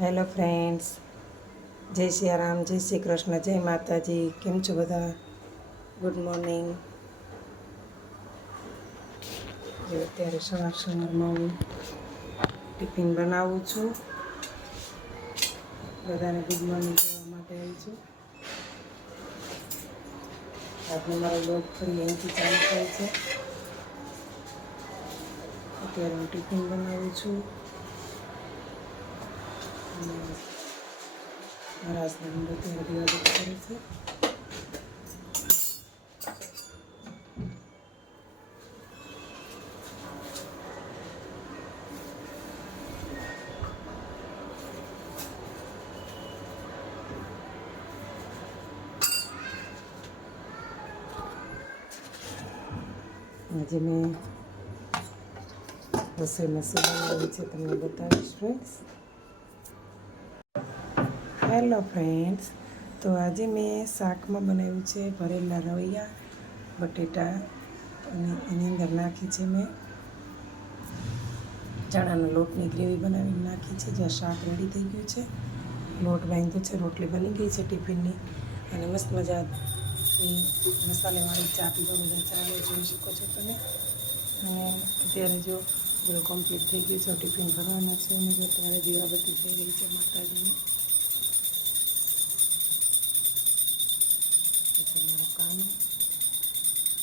Hello friends, જય સિયારામ, જય શ્રી કૃષ્ણ, જય માતાજી. કેમ છો બધા? Good morning. જો અત્યારે સવારમાં હું ટિફિન બનાવું છું. બધાને ગુડ મોર્નિંગ કહેવા માટે આવી છું. આજનો મારો બ્લોગ ફરી અહીંથી ચાલુ થાય છે. અત્યારે હું ટિફિન બનાવું છું. મારા હસબન્ડ અત્યારે દિવાળી કરે છે. આજે મેં રસોઈમાં શું બનાવ્યું છે તમને બતાવીશ ફ્રેન્ડ્સ. હેલો ફ્રેન્ડ્સ, તો આજે મેં શાકમાં બનાવ્યું છે ભરેલા રવૈયા બટેટા, અને એની અંદર નાખી છે મેં ચણાના લોટની ગ્રેવી બનાવીને નાખી છે. જ્યાં શાક રેડી થઈ ગયું છે, લોટ બાંધ્યો છે, રોટલી બની ગઈ છે ટિફિનની, અને મસ્ત મજાની મસાલેવાળી ચા પીવા બધા ચાલે જોઈ શકો છો તમે. અને અત્યારે જો બધું કમ્પ્લીટ થઈ ગયું છે, ટિફિન ભરવાના છે. અને જો અત્યારે દીવાબત્તી થઈ રહી છે માતાજીની. પછી મારું કામ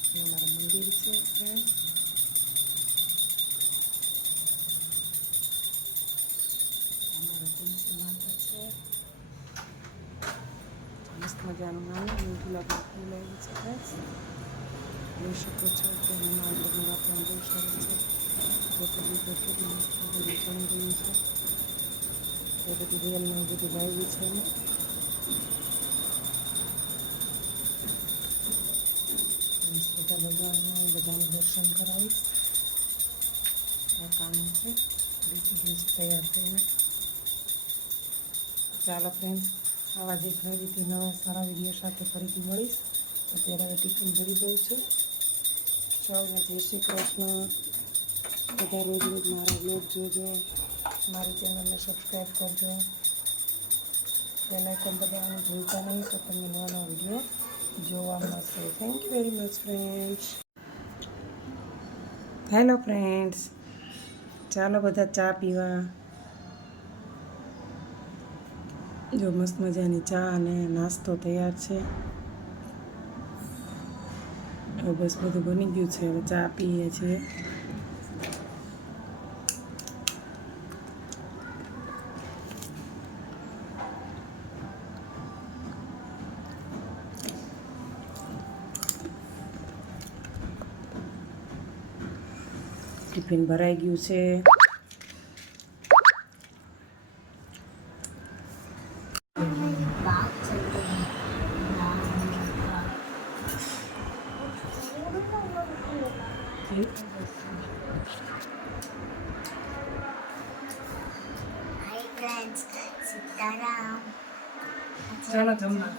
અને અમારું મંદિર છે ફ્રેન્ડ્સ. અમારા તુલસી માતા છે. મસ્ત મજાનું નાનું ગુલાબનું ફૂલ આવ્યું છે ફ્રેન્ડ્સ, જોઈ શકો છો. અત્યારે માતાનું વાતાવરણ બહુ સરસ છે. કેટલી કેટલી મસ્ત બધું ચણી રહ્યું છે. એ બધી રિયલમાં બધું લાવ્યું છે અમે. બધા ભગવાનનું બધાને દર્શન કરાવીશ. આ કામ છે, બેસી ગયું છે તૈયાર થઈને. ચાલો ફ્રેન્ડ્સ, આવા જ એક ફરીથી નવા સારા વિડીયો સાથે ફરીથી મળીશ. અત્યારે હવે ટિફિન ભરી દઉં છું. સૌને જય શ્રી કૃષ્ણ. બધા રોજ રોજ મારા બ્લોગ જોજો, મારી ચેનલને સબસ્ક્રાઈબ કરજો, બેલ આઇકન દબાવવાનું ભૂલતા નહીં, તો તમને નવા નવા વિડીયો જોવા મળશે. Thank you very much friends. Hello friends, ચાલો બધા ચા પીવા. જો મસ્ત મજાની ચા અને નાસ્તો તૈયાર છે. હવે બસ બધું બની ગયું છે, હવે ચા પીએ છીએ. ટિફિન ભરાઈ ગયું છે. સીતારામ. ચાલો જમવા.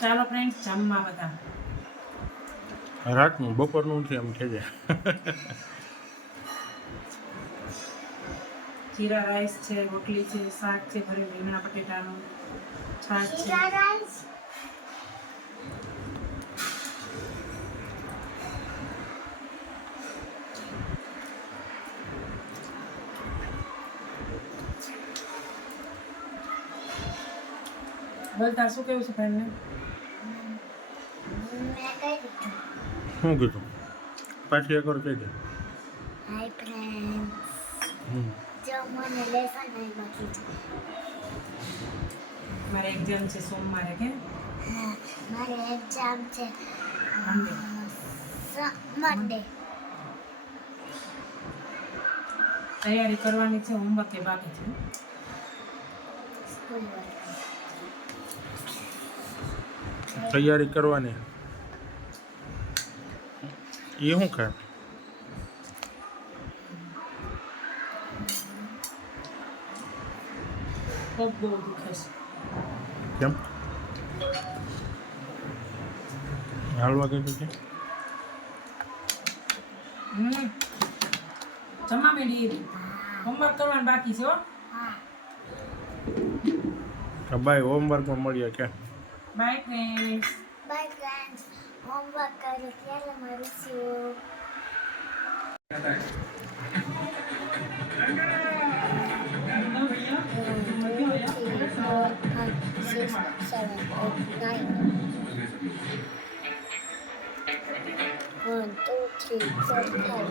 ચાલો ફ્રેન્ડ્સ, જમવા બધા. રાતનું બપોરનું છે એમ છે. જીરા રાઈસ છે, રોટલી છે, શાક છે ભરેલું રીંગણા બટેટાનું, છાશ છે. બોલ, તાર શું કેવું છે ફ્રેન્ડને? શું કીધું? પાછી એકવાર કહી દે. હાય ફ્રેન્ડ્સ, જો મને લેસન નહીં બાકી. મારે એક્ઝામ છે સોમવારે. કે હા, મારે એક્ઝામ છે મંડે. તૈયારી કરવાની છે, હોમવર્ક એ બાકી છે. School work. તૈયારી કરવાની એ શું ખાય? પગ બહુ દુખે છે. કેમ? હાલવા કીધું છે? જમવા માંડી હોમવર્ક કરવાનું બાકી છે હો. હા બાય હોમવર્કમાં મળીએ કે by friends. By friends homework કરે ત્યારે મળીશું One, two, three, four, five.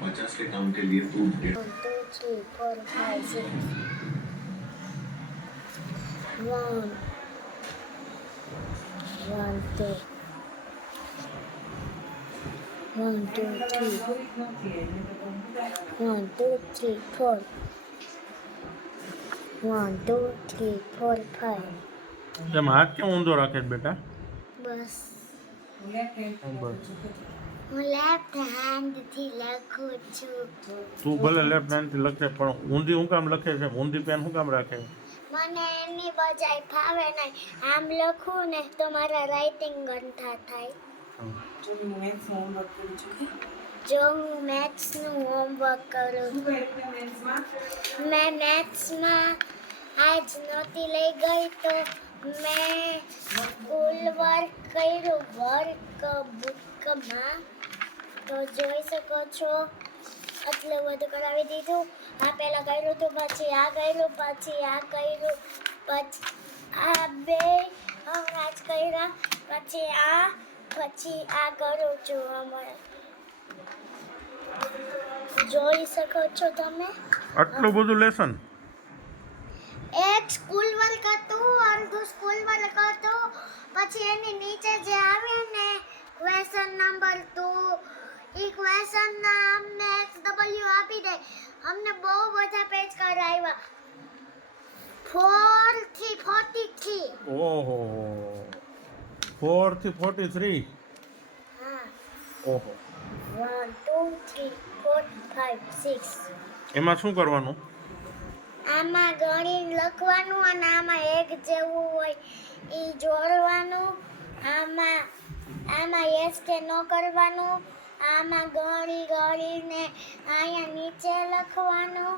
50 के काम के लिए फूड 1, 2, 3, 4, 5, 6. 1, 1, 2. 1, 2, 3. 1, 2, 3, 4. 1, 2, 3, 4, 5. એમાં હાથ કેમ ઊંધો રાખે છે બેટા બસ લેફ્ટ હેન્ડ. બસ હું લેફ્ટ હેન્ડથી લખું છું તું ભલે લેફ્ટ હેન્ડથી લખે પણ ઊંધી હું કામ લખે છે ઊંધી પેન શું કામ રાખે મને એની બજાય ફાવે નહીં આમ લખું ને તો મારા રાઇટિંગ ગંઠા થાય જો હું મેથ્સનું હોમવર્ક કરું છું કે જો હું મેથ્સનું હોમવર્ક કરું શું કર્યું મેથ્સમાં? મેં મેથ્સમાં આજ નહોતી લઈ ગઈ તો મેં સ્કૂલ વર્ક કર્યું વર્ક બુકમાં તો જોઈ શકો છો આટલું બધું કરાવી દીધું આ પહેલાં કર્યું હતું પછી આ કર્યું પછી આ કર્યું પછી આ બે હમણાં જ કર્યા પછી આ કરું છું હમણાં જોઈ શકો છો તમે આટલું બધું લેસન એક સ્કૂલ વર્ક હતું અડધું સ્કૂલ વર્ક હતું પછી એની નીચે જે આવ્યું ને ક્વેશ્ચન નંબર 2 એ ક્વેશ્ચનના અમને XW આપી દે અમને બહુ બધા પેજ કરાવ્યા 4 થી 43 ઓહો 4 થી 43 હા ઓહો 1 2 3 4 5 6 એમાં શું કરવાનું આમાં ગણીને લખવાનું અને આમાં એક જેવું હોય એ જોડવાનું આમાં યસ કે નો કરવાનું આમાં ગણીને અહીંયા નીચે લખવાનું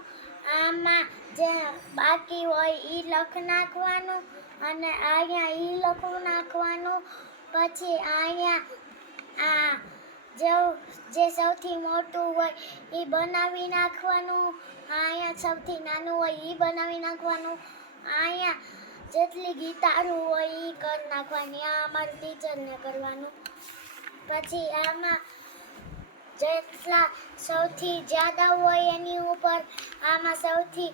આમાં જે બાકી હોય એ લખ નાખવાનું અને અહીંયા એ લખવું નાખવાનું પછી અહીંયા આ જે સૌથી મોટું હોય એ બનાવી નાખવાનું અહીંયા સૌથી નાનું હોય એ બનાવી નાખવાનું અહીંયા જેટલી ગીતારું હોય એ કરી નાખવાની આ અમારા ટીચરને કરવાનું પછી આમાં જેટલા સૌથી જ્યાદા હોય એની ઉપર આમાં સૌથી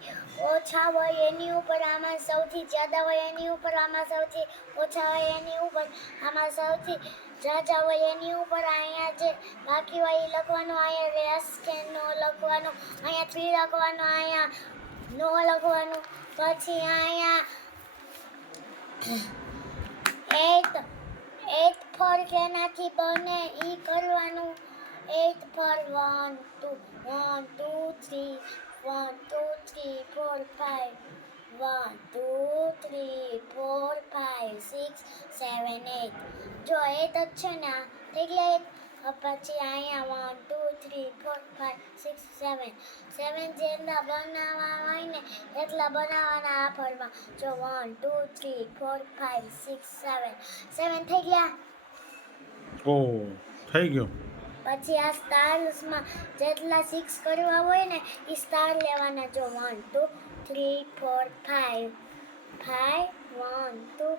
ઓછા હોય એની ઉપર આમાં સૌથી જ્યાદા હોય એની ઉપર આમાં સૌથી ઓછા હોય એની ઉપર આમાં સૌથી જ્યાદા હોય એની ઉપર અહીંયા જે બાકી હોય એ લખવાનું અહીંયા રેસ કે નો લખવાનું અહીંયા 3 લખવાનું અહીંયા નો લખવાનું પછી અહીંયા 8 ફોર કેનાથી બને એ કરવાનું 8 for 1 2 1 2 3 1 2 3 4 5 1 2 3 4 5 6 7 8 જો 8 જ છે ને થઈ ગયા પછી અહીંયા 1 2 3 4 5 6 7 જેટલા બનાવવા હોય ને એટલા બનાવવાના આ ફળમાં જો 1 2 3 4 5 6 7 થઈ ગયા ઓહ થઈ ગયો પછી આ સ્ટાર્સમાં જેટલા 6 કરવા હોય ને એ સ્ટાર લેવાના જો 1 2 3 4 5 1 2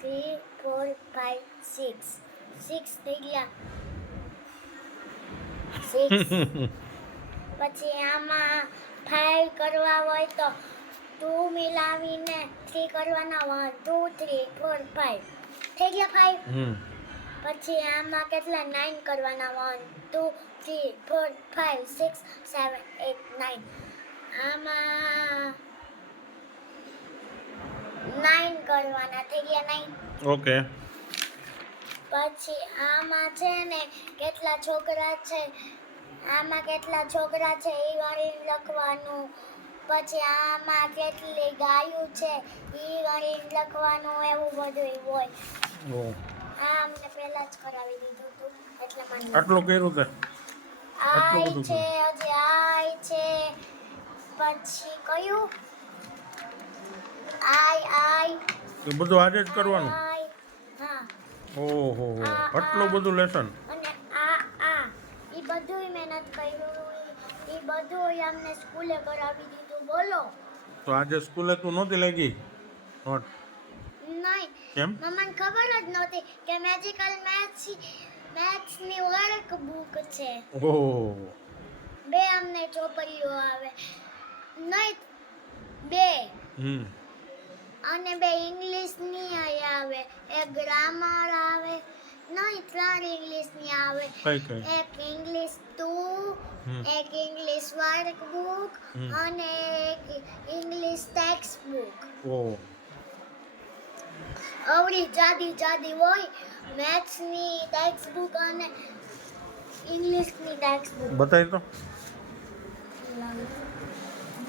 3 4 5 6 થઈ ગયા 6 પછી આમાં 5 કરવા હોય તો 2 મિલાવીને 3 કરવાના 1 2 3 4 5 થઈ ગયા 5 પછી આમાં કેટલા 9 કરવાના 1 2 3 4 5 6 7 8 9 આમાં 9 કરવાના થઈ ગયા 9 ઓકે પછી આમાં છે ને કેટલા છોકરા છે આમાં કેટલા છોકરા છે એ ગણીને લખવાનું પછી આમાં કેટલી ગાયું છે એ ગણીને લખવાનું એવું બધું હોય ઓહ આ અમને પહેલા જ કરાવી દીધું હતું એટલે મને આટલું કર્યું તે આઈ બધું છે હજી આઈ પછી કયું આઈ એ બધું આજે જ કરવાનું? આઈ હા ઓહો આટલું બધું લેસન? અને આ એ બધું મહેનત કર્યું એ બધું અમને સ્કૂલે કરાવી દીધું બોલો. તો આજે સ્કૂલે તું નહોતી લાગી નોટ? નહીં કેમ? મમ્માને ખબર જ નહોતી કે મેજિકલ મેથ્સની વર્ક બુક છે. ઓહો 2 અમને ચોપડીઓ આવે નહીં 2 અને 2 ઇંગ્લિશની આવે, એક ગ્રામર આવે નહીં 3 ઇંગ્લિશની આવે, કઈ એક ઇંગ્લિશ 2, એક ઇંગ્લિશ વર્ક બુક અને એક ઇંગ્લિશ ટેક્સ્ટ બુક. ઓહ અવળી જાડી હોય મેથ્સની ટેક્સ્ટ બુક અને ઇંગ્લિશની ટેક્સ્ટ બુક. બતાવી તો.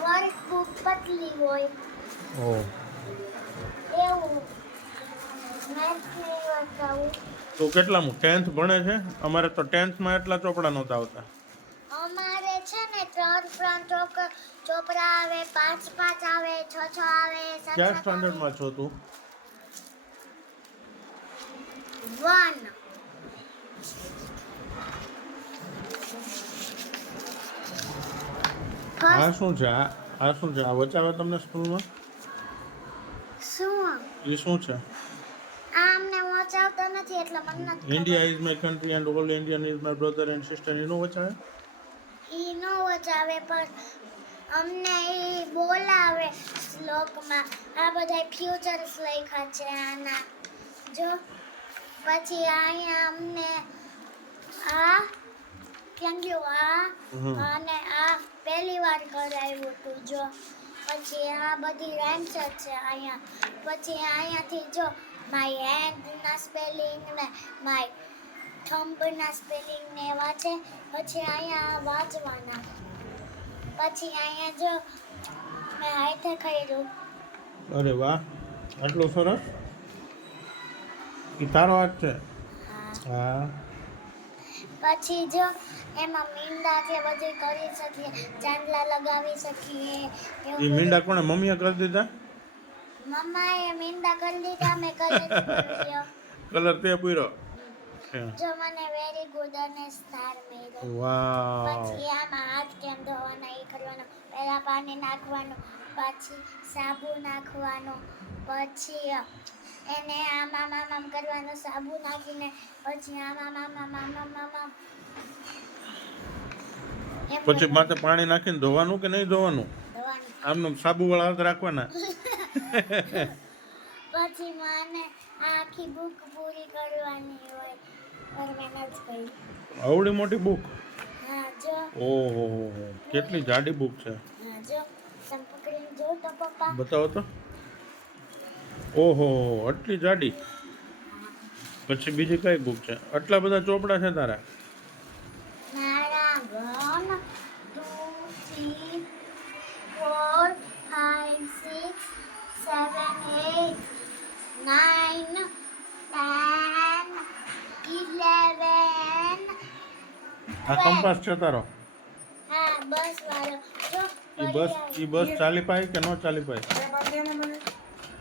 વર્ક બુક પતલી હોય ઓહ એવું મેથ્સની બતાવું. તો કેટલામું 10th ભણે છે? અમારે તો 10th માં એટલા ચોપડા નહોતા આવતા. અમારે છે ને 3 ચોપડા આવે, 5 આવે, 6 આવે, 7 કયા સ્ટાન્ડર્ડમાં છો તું? 1. આ શું છે? આ શું છે? આ વચાવે તમને સ્કૂલમાં? શું એ શું છે? આ અમને વાંચાવતા નથી એટલે મને નથી ખબર. India is my country and all Indian is my brother and sister. એનો વચાવે? ઈ નો વચાવે પણ અમને ઈ બોલાવે શ્લોકમાં. આ બધા ફ્યુચર્સ લખ્યા છે આના જો. પછી અહીંયા અમને આ કેમ ગયું અને આ પહેલી વાર કરાવ્યું હતું જો. પછી આ બધી રાઇમ્સ જ છે અહીંયા. પછી અહીંયાથી જો માય હેન્ડના સ્પેલિંગ ને માય થંબના સ્પેલિંગ ને એવા છે. પછી અહીંયા વાંચવાના. પછી અહીંયા જો મેં હાથે કર્યું. અરે વાહ આટલો સરસ. એ તારો હાથ છે? હા. પછી જો એમાં મીંડા કે બધું કરી શકીએ, ચાંદલા લગાવી શકીએ. એ મીંડા કોણે મમ્મીએ કરી દીધા? મમ્માએ મીંડા કરી દીધા, મેં કલર કર્યો. કલર તે પૂરો? જો મને વેરી ગુડ અને સ્ટાર મળ્યો. વાવ. પછી આમાં હાથ કેમ ધોવાના એ કરવાનો. પહેલા પાણી નાખવાનું, પછી સાબુ નાખવાનો, પછી એને આમ કરવાનું સાબુ નાખીને, પછી આમ પછી માથે પાણી નાખીને ધોવાનું કે નહીં ધોવાનું? ધોવાનું. આમનું સાબુવાળા હાથ રાખવાના. પછી મને આખી બુક પૂરી કરવાની હોય પણ મેં નથી કરી. આવડી મોટી બુક? હા જો. ઓહો કેટલી જાડી બુક છે. હા જો તમે પકડીને જો તો પપ્પા. બતાવો તો. ઓહો આટલી જાડી. પછી બીજી કઈ બુક છે? આટલા બધા ચોપડા છે તારા? મારા 1 2 3 4 5 6 7 8 9 10 11. આ કંપાસ છે તારો? હા બસ વાળો જો. ઈ બસ ચાલી પાય કે ન ચાલી પાય?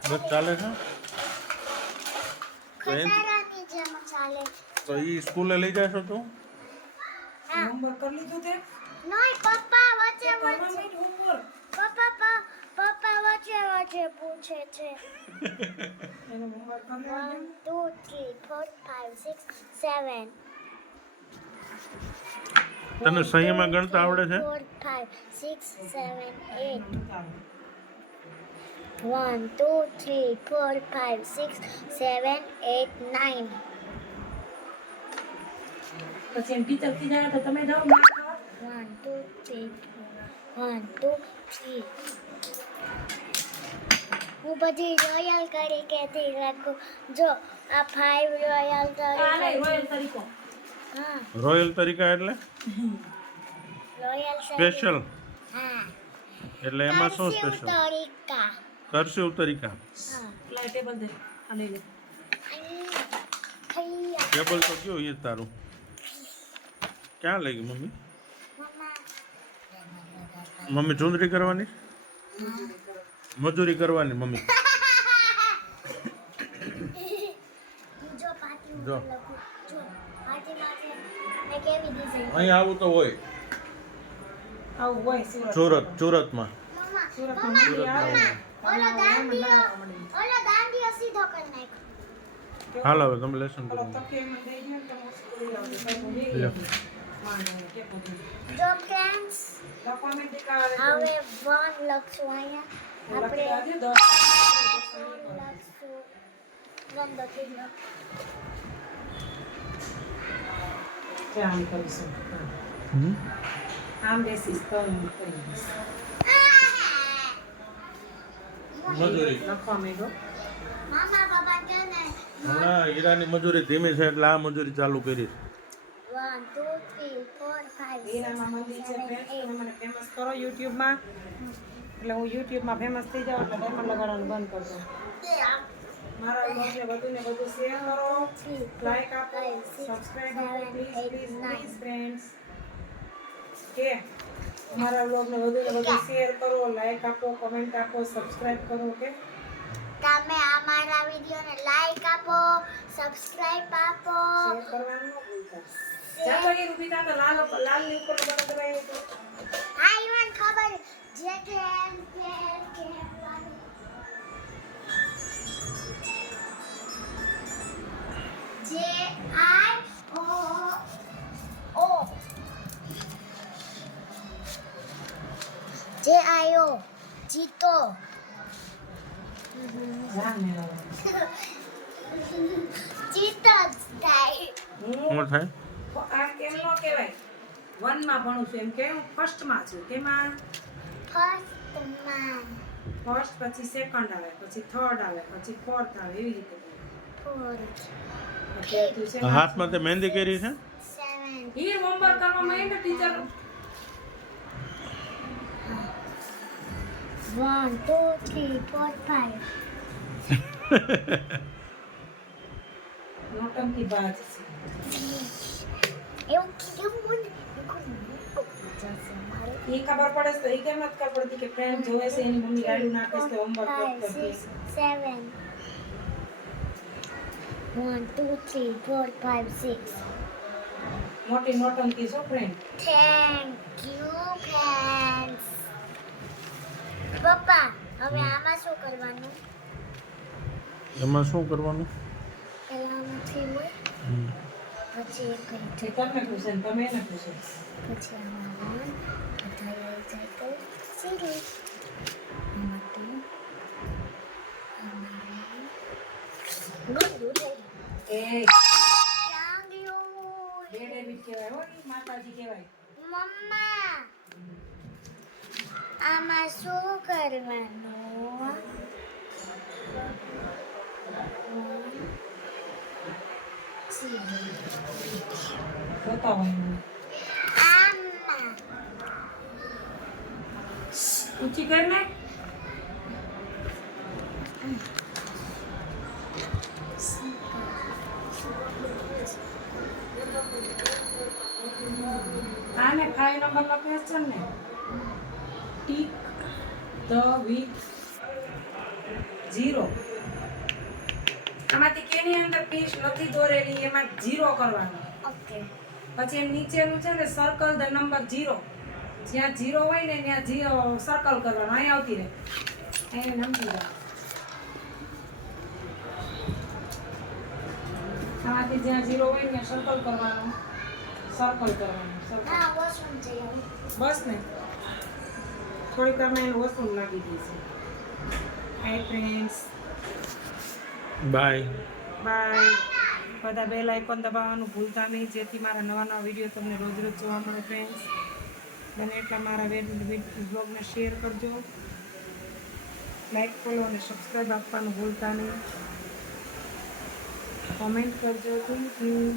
બસ ચાલે છે? ખટારાની જેમ ચાલે. તો ઈ સ્કૂલે લઈ જશો તું? હા. હોમવર્ક કરી લીધું તે? નહીં પપ્પા વચ્ચે કરવાનું હોમવર્ક. પપ્પા વચ્ચે પૂછે છે. એનું હોમવર્ક કરી 1 2 3 4 5 6 7. તને સંયમમાં ગણતા આવડે છે? 4 5 6 7 8. લેવાનું. 1 2 3 4 5 6 7 8 9. પછી એમ ટીચર કીધા તો તમે જાઓ માર ખાવા. 1 2 3 1 2 3. હું બધી રોયલ કરી કેતી રાખું જો. આ 5 રોયલ રોયલ તરીકો. હા રોયલ તરીકા એટલે રોયલ સ્પેશિયલ? હા એટલે એમાં શું કરસિવ સ્પેશિયલ? તરીકા. કરસિવ તરીકા. હા લાય ટેબલ દે. આ લઈ લે. ટેબલ તો કયો એ તારું? ક્યાં લઈ ગઈ મમ્મી? મમ્મા મમ્મી ચૂંદડી કરવાની મજૂરી કરવાની મમ્મી જો પાટી જો. ઉપર લખું જો પાટીમાં છે મેં કેવી ડિઝાઇન અહીં આવું તો હોય આવું હોય સુરત સુરતમાં મમ્મા સુરતમાં મંદી આવે ને ઓલો દાંડીઓ મળી. સીધો કરી નાખ્યો હાલ હવે તમે લેસન ઓલો કરો તકિયામાં દઈ દે ને તો મસ્ત કરી આવજો. કાંઈ હું લઈ લ્યો. આવીશ. માંડ હવે કે બધું. જો ફ્રેન્ડ્સ લખવા માંડી કાલે તો હવે 1 લખશું અહીંયા લખી આપણે આવજો, 10 લખશું ગંદો થઈ ગયો ત્યાં આમ કરીશું. હા. આમ બેસીશ તો હું કરી દઈશ. મજૂરી લખવા માંડ્યો. મામા બાબા કે ને હમણાં હીરાની મજૂરી ધીમી છે એટલે આ મજૂરી ચાલુ કરી 1 2 3 4 5 હીરામાં મંદી છે friends. તમે મને ફેમસ કરો યુટ્યુબમાં એટલે હું યુટ્યુબમાં ફેમસ થઈ જાઉં એટલે ડાયમંડ લગાડવાનું બંધ કરજો. મારા બ્લોગને વધુને વધુ શેર કરો, લાઈક આપો, સબસ્ક્રાઇબ આપો, પ્લીઝ ફ્રેન્ડ્સ. કે મારા બ્લોગને વધુને વધુ શેર કરો, લાઈક આપો, કમેન્ટ આપો, સબસ્ક્રાઇબ કરો. કે તમે અમારા વિડિયોને લાઈક આપો સબસ્ક્રાઇબ આપો શેર કરવાનું ન ભૂલતા. ચાલો એ રૂબીતા તો લાલ ની ઉપર બટન દબાવી દો. હા ઈવન ખબર જે કે એમ કે જે આઈ ઓ ઓ જે આયો જીતો જાન મેળવવાનું. જીતો જ થાય હું શું થાય આ કેમ નો કહેવાય 1 માં ભણું છું એમ કે હું ફર્સ્ટ માં છું. કેમાં ફર્સ્ટમાં ફર્સ્ટ પછી સેકન્ડ આવે પછી થર્ડ આવે પછી ફોર્થ આવે એવી રીતે ફોર્થ અત્યારે તું છે હાથમાં તે મહેંદી કરી છે 7 ઈ હોમવર્ક કરવા માંડે ટીચર 1 2 3 4 5 નોટંકી બાજ છે. એવું કેવું મને જશે મારે ઈ ખબર પડે છે તો ઈ કેમ નથી ખબર પડતી કે ફ્રેન્ડ જોવે છે એની મમ્મી ગાડી નાખે છે તો હોમવર્ક 5 કરતી 6 7 1 2 3 4 5 6 મોટી નોટંકી છો ફ્રેન્ડ. થેન્ક યુ ફ્રેન્ડ્સ પપ્પા હવે આમાં શું કરવાનું એમાં શું કરવાનું પહેલા આમાંથી હોય પછી એક એ તમને પૂછે ને તમે એને પૂછો. પછી આમાં બધા લઈ જાય તો સીરી આમાં તો ગુડ ગુડ એ ચાંગ્યું બે ડેબિટ કહેવાય હો ઈ માતાજી કહેવાય. મમ્મા આમાં શું કરવાનું બતાવો એને. આમાં ઊંચી કર ને. આને 5 નંબર નો ક્વેશ્ચન ને ટીક ધ વિથ 0 આમાંથી કેની અંદર પીસ નથી દોરેલી એમાં 0 કરવાનો. ઓકે પછી એમ નીચેનું છે ને સર્કલ ધ નંબર 0 જ્યાં 0 હોય ને ત્યાં સર્કલ કરવાનું. અહીં આવતી રહે અહીં નમતી જાય. આમાંથી જ્યાં 0 હોય ને સર્કલ કરવાનું સર્કલ કરવાનું circle. ના વોશરૂમ જઈ આવું બસ ને થોડીક વારમાં એને વોશરૂમ લાગી ગઈ છે. Hi friends bye bye. બધા બેલ આઇકોન દબાવવાનું ભૂલતા નહીં જેથી મારા નવા નવા વિડીયો તમને રોજ રોજ જોવા મળે. ફ્રેન્ડ્સ બને એટલા મારા બ્લોગને શેર કરજો, લાઈક ફોલો અને સબસ્ક્રાઈબ આપવાનું ભૂલતા નહીં, કોમેન્ટ કરજો. Thank you.